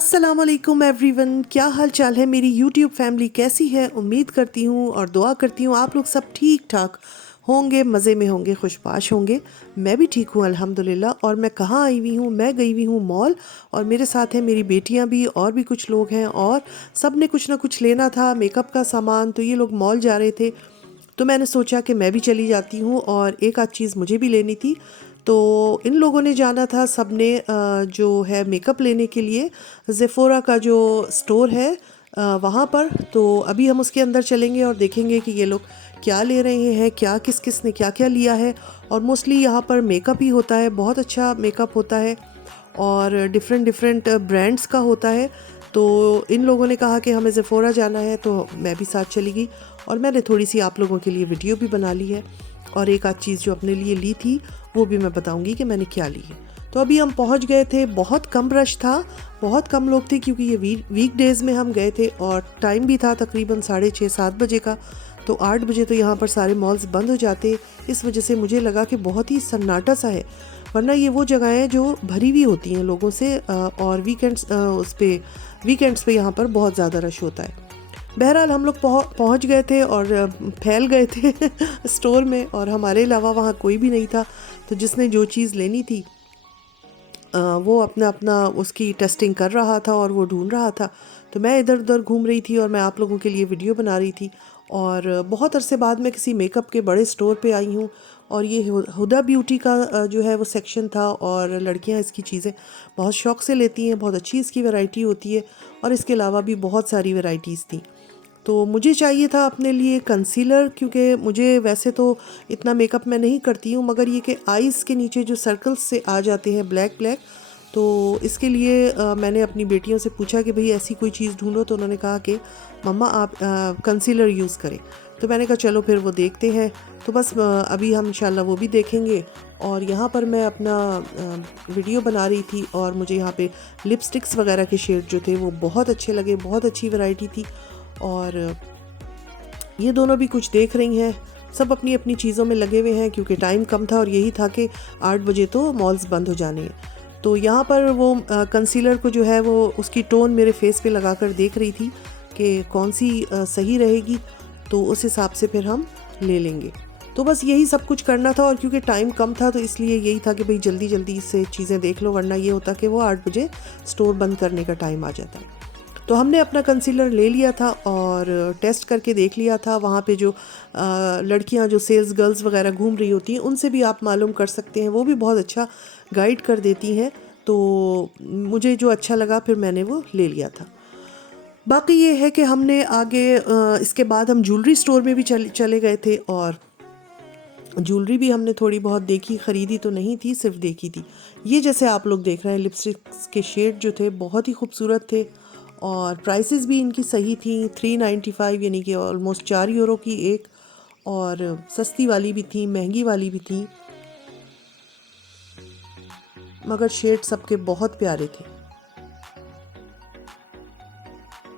अस्सलामुअलैकुम एवरीवन, क्या हाल चाल है मेरी यूट्यूब फैमिली कैसी है। उम्मीद करती हूँ और दुआ करती हूँ आप लोग सब ठीक ठाक होंगे, मज़े में होंगे, खुशबाश होंगे। मैं भी ठीक हूँ अल्हम्दुलिल्लाह। और मैं कहाँ आई हुई हूँ, मैं गई हुई हूँ मॉल। और मेरे साथ हैं मेरी बेटियाँ भी और भी कुछ लोग हैं और सब ने कुछ ना कुछ लेना था, मेकअप का सामान। तो ये लोग मॉल जा रहे थे तो मैंने सोचा कि मैं भी चली जाती हूँ और एक आध चीज़ मुझे भी लेनी थी। तो इन लोगों ने जाना था सब ने जो है मेकअप लेने के लिए ज़ेफ़ोरा का जो स्टोर है वहाँ पर। तो अभी हम उसके अंदर चलेंगे और देखेंगे कि ये लोग क्या ले रहे हैं, क्या किस किस ने क्या क्या लिया है। और मोस्टली यहाँ पर मेकअप ही होता है, बहुत अच्छा मेकअप होता है और डिफरेंट डिफरेंट ब्रांड्स का होता है। तो इन लोगों ने कहा कि हमें ज़ेफ़ोरा जाना है तो मैं भी साथ चली गई और मैंने थोड़ी सी आप लोगों के लिए वीडियो भी बना ली है और एक आध चीज़ जो अपने लिए ली थी वो भी मैं बताऊंगी कि मैंने क्या ली है। तो अभी हम पहुंच गए थे, बहुत कम रश था, बहुत कम लोग थे क्योंकि ये वीक डेज़ में हम गए थे और टाइम भी था तकरीबन 6:30-7 बजे का। तो 8 बजे तो यहाँ पर सारे मॉल्स बंद हो जाते। इस वजह से मुझे लगा कि बहुत ही सन्नाटा सा है, वरना ये वो जगह है जो भरी हुई होती हैं लोगों से और वीकेंड्स पे यहाँ पर बहुत ज़्यादा रश होता है। बहरहाल हम लोग पहुँच गए थे और फैल गए थे स्टोर में और हमारे अलावा वहाँ कोई भी नहीं था। तो जिसने जो चीज़ लेनी थी वो अपना अपना उसकी टेस्टिंग कर रहा था और वो ढूंढ रहा था। तो मैं इधर उधर घूम रही थी और मैं आप लोगों के लिए वीडियो बना रही थी। और बहुत अरसे बाद मैं किसी मेकअप के बड़े स्टोर पे आई हूँ और ये हुदा ब्यूटी का जो है वो सेक्शन था और लड़कियाँ इसकी चीज़ें बहुत शौक़ से लेती हैं, बहुत अच्छी इसकी वैरायटी होती है और इसके अलावा भी बहुत सारी वैरायटीज़ थी। तो मुझे चाहिए था अपने लिए कंसीलर, क्योंकि मुझे वैसे तो इतना मेकअप मैं नहीं करती हूँ, मगर ये कि आईज़ के नीचे जो सर्कल्स से आ जाते हैं ब्लैक ब्लैक, तो इसके लिए मैंने अपनी बेटियों से पूछा कि भाई ऐसी कोई चीज़ ढूंढो। तो उन्होंने कहा कि मम्मा आप कंसीलर यूज़ करें। तो मैंने कहा चलो फिर वो देखते हैं। तो बस अभी हम इंशाल्लाह वो भी देखेंगे। और यहाँ पर मैं अपना वीडियो बना रही थी और मुझे यहाँ पे लिपस्टिक्स वगैरह के शेड जो थे वो बहुत अच्छे लगे, बहुत अच्छी वैरायटी थी। और ये दोनों भी कुछ देख रही हैं, सब अपनी अपनी चीज़ों में लगे हुए हैं क्योंकि टाइम कम था और यही था कि 8 बजे तो मॉल्स बंद हो जाने हैं। तो यहाँ पर वो कंसीलर को जो है वो उसकी टोन मेरे फेस पे लगा कर देख रही थी कि कौन सी सही रहेगी, तो उस हिसाब से फिर हम ले लेंगे। तो बस यही सब कुछ करना था और क्योंकि टाइम कम था तो इसलिए यही था कि भाई जल्दी जल्दी से चीज़ें देख लो, वरना ये होता कि वो 8 बजे स्टोर बंद करने का टाइम आ जाता है। तो हमने अपना कंसीलर ले लिया था और टेस्ट करके देख लिया था। वहाँ पे जो लड़कियाँ जो सेल्स गर्ल्स वगैरह घूम रही होती हैं उनसे भी आप मालूम कर सकते हैं, वो भी बहुत अच्छा गाइड कर देती हैं। तो मुझे जो अच्छा लगा फिर मैंने वो ले लिया था। बाकी ये है कि हमने आगे इसके बाद हम ज्वेलरी स्टोर में भी चले गए थे और ज्वेलरी भी हमने थोड़ी बहुत देखी, ख़रीदी तो नहीं थी, सिर्फ देखी थी। ये जैसे आप लोग देख रहे हैं लिपस्टिक्स के शेड जो थे बहुत ही खूबसूरत थे और प्राइसेस भी इनकी सही थी। 395 यानी कि ऑलमोस्ट 4 यूरो की एक, और सस्ती वाली भी थी, महंगी वाली भी थी, मगर शेड सबके बहुत प्यारे थे।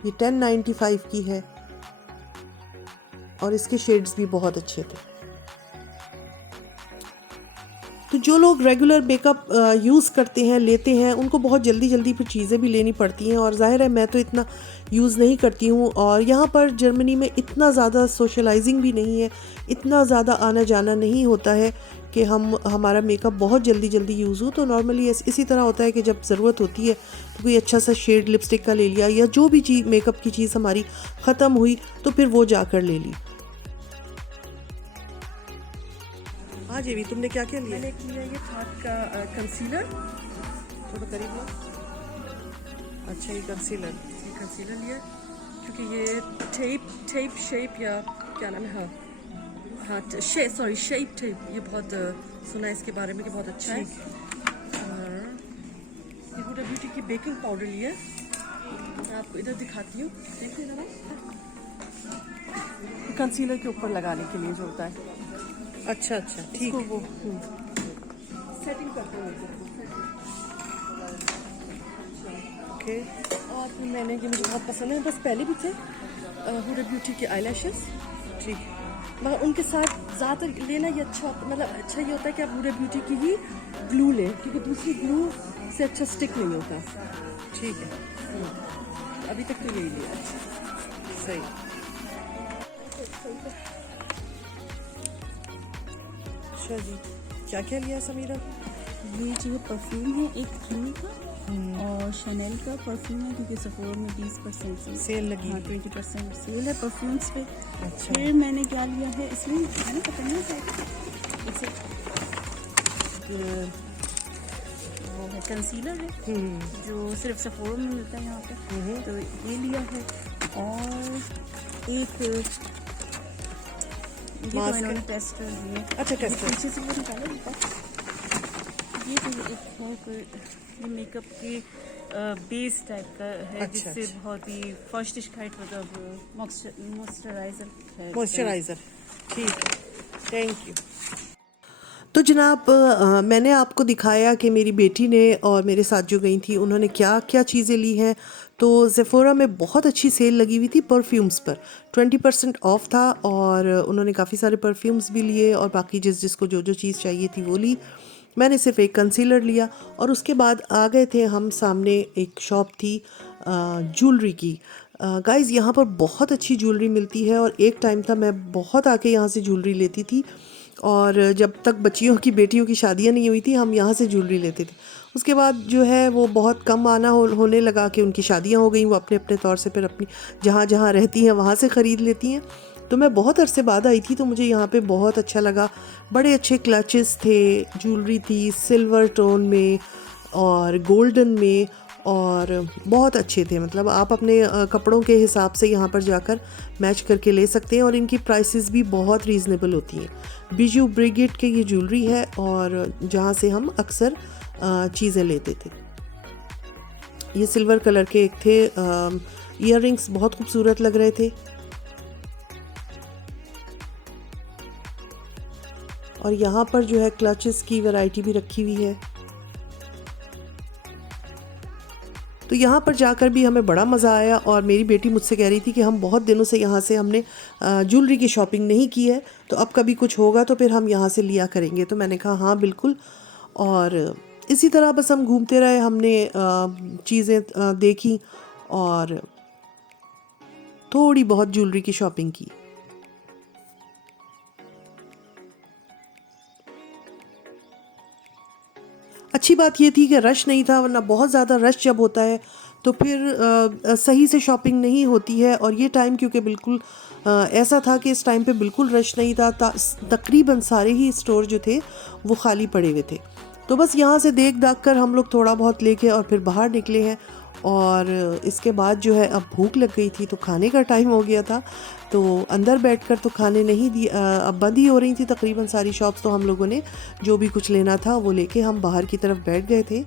ये 1095 की है और इसके शेड्स भी बहुत अच्छे थे। तो जो लोग रेगुलर मेकअप यूज़ करते हैं, लेते हैं, उनको बहुत जल्दी जल्दी फिर चीज़ें भी लेनी पड़ती हैं और ज़ाहिर है मैं तो इतना यूज़ नहीं करती हूँ। और यहाँ पर जर्मनी में इतना ज़्यादा सोशलाइजिंग भी नहीं है, इतना ज़्यादा आना जाना नहीं होता है कि हमारा मेकअप बहुत जल्दी जल्दी यूज़ हो। तो नॉर्मली इसी तरह होता है कि जब ज़रूरत होती है तो कोई अच्छा सा शेड लिपस्टिक का ले लिया या जो भी चीज़ मेकअप की चीज़ हमारी ख़त्म हुई तो फिर वो जाकर ले ली। हाँ जी, भी तुमने क्या क्या लिया? मैंने किया ये थाट का कंसीलर, थोड़ा करीब लो। अच्छा, ये कंसीलर लिया क्योंकि ये टेप शेप या क्या नाम है, हाँ शेप टेप, ये बहुत सुना है इसके बारे में कि बहुत अच्छा है। और ये हुडा ब्यूटी की बेकिंग पाउडर लिया, मैं आपको इधर दिखाती हूँ, देखिए ज़रा, कंसीलर के ऊपर लगाने के लिए जो होता है। अच्छा अच्छा, ठीक। वो सेटिंग करते हैं ओके। और फिर मैंने, ये मुझे बहुत पसंद है, बस पहले भी थे हुडा ब्यूटी के आईलैशेस ठीक। मगर उनके साथ ज़्यादा लेना ये अच्छा, मतलब अच्छा ये होता है कि आप हुडा ब्यूटी की ही ग्लू लें, क्योंकि दूसरी ग्लू से अच्छा स्टिक नहीं होता। ठीक है, अभी तक तो यही लिया। सही। अच्छा जी, क्या क्या लिया समीरा? ये जो परफ्यूम है एक क्यू का और शनेल का परफ्यूम है, क्योंकि सफोर में 20% सेल लगी। हाँ 20% सेल है परफ्यूम्स पे। अच्छा। फिर मैंने क्या लिया है इसमें, मैंने पता नहीं इसे वो है कंसीलर है जो सिर्फ सफोर में मिलता है यहाँ पे, तो ये लिया है। और एक ये तो मास्क इन्होंने है? टेस्ट कर दिए। अच्छा, टेस्ट कर। पीछे से वो निकाला ऊपर। ये तो एक है कोई, ये मेकअप की बेस टाइप का है, अच्छा, जिससे अच्छा। बहुत ही फर्स्टिशkeit मतलब मॉइस्चराइजर है। मॉइस्चराइज़र, ठीक है, थैंक यू। तो जनाब, मैंने आपको दिखाया कि मेरी बेटी ने और मेरे साथ जो गई थी उन्होंने क्या क्या चीज़ें ली हैं। तो ज़ेफोरा में बहुत अच्छी सेल लगी हुई थी परफ्यूम्स पर, 20% ऑफ था और उन्होंने काफ़ी सारे परफ्यूम्स भी लिए और बाकी जिसको जो जो चीज़ चाहिए थी वो ली। मैंने सिर्फ एक कंसीलर लिया और उसके बाद आ गए थे हम, सामने एक शॉप थी ज्वेलरी की। गाइज़, यहाँ पर बहुत अच्छी ज्वेलरी मिलती है और एक टाइम था मैं बहुत आके यहाँ से ज्वेलरी लेती थी, और जब तक बच्चियों की बेटियों की शादियाँ नहीं हुई थी हम यहाँ से ज्वेलरी लेते थे। उसके बाद जो है वो बहुत कम आना होने लगा कि उनकी शादियाँ हो गई, वो अपने अपने तौर से फिर अपनी जहाँ जहाँ रहती हैं वहाँ से ख़रीद लेती हैं। तो मैं बहुत अरसे बाद आई थी तो मुझे यहाँ पे बहुत अच्छा लगा। बड़े अच्छे क्लचेस थे, ज्वेलरी थी सिल्वर टोन में और गोल्डन में, और बहुत अच्छे थे। मतलब आप अपने कपड़ों के हिसाब से यहाँ पर जाकर मैच करके ले सकते हैं और इनकी प्राइसेस भी बहुत रीज़नेबल होती हैं। बिजू ब्रिगेड के ये ज्वेलरी है और जहाँ से हम अक्सर चीज़ें लेते थे। ये सिल्वर कलर के एक थे, ईयररिंग्स बहुत खूबसूरत लग रहे थे। और यहाँ पर जो है क्लचेस की वैरायटी भी रखी हुई है। तो यहाँ पर जाकर भी हमें बड़ा मज़ा आया और मेरी बेटी मुझसे कह रही थी कि हम बहुत दिनों से यहाँ से हमने ज्वेलरी की शॉपिंग नहीं की है, तो अब कभी कुछ होगा तो फिर हम यहाँ से लिया करेंगे। तो मैंने कहा हाँ बिल्कुल। और इसी तरह बस हम घूमते रहे, हमने चीज़ें देखी और थोड़ी बहुत ज्वेलरी की शॉपिंग की। अच्छी बात ये थी कि रश नहीं था, वरना बहुत ज़्यादा रश जब होता है तो फिर सही से शॉपिंग नहीं होती है। और ये टाइम क्योंकि बिल्कुल ऐसा था कि इस टाइम पे बिल्कुल रश नहीं था, तकरीबन सारे ही स्टोर जो थे वो खाली पड़े हुए थे। तो बस यहाँ से देख दाख कर हम लोग थोड़ा बहुत लेके और फिर बाहर निकले हैं। और इसके बाद जो है अब भूख लग गई थी तो खाने का टाइम हो गया था, तो अंदर बैठकर तो खाने नहीं दी, अब बंद ही हो रही थी तकरीबन सारी शॉप्स। तो हम लोगों ने जो भी कुछ लेना था वो लेके हम बाहर की तरफ बैठ गए थे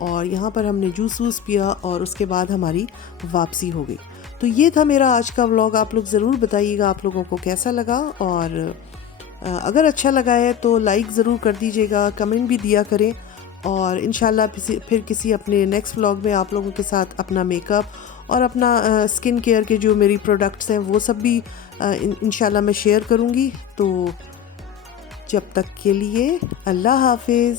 और यहाँ पर हमने जूस वूस पिया और उसके बाद हमारी वापसी हो गई। तो ये था मेरा आज का व्लॉग। आप लोग ज़रूर बताइएगा आप लोगों को कैसा लगा, और अगर अच्छा लगा है तो लाइक ज़रूर कर दीजिएगा, कमेंट भी दिया करें। और इंशाल्लाह फिर किसी अपने नेक्स्ट व्लॉग में आप लोगों के साथ अपना मेकअप और अपना स्किन केयर के जो मेरी प्रोडक्ट्स हैं वो सब भी इंशाल्लाह मैं शेयर करूँगी। तो जब तक के लिए अल्लाह हाफिज़।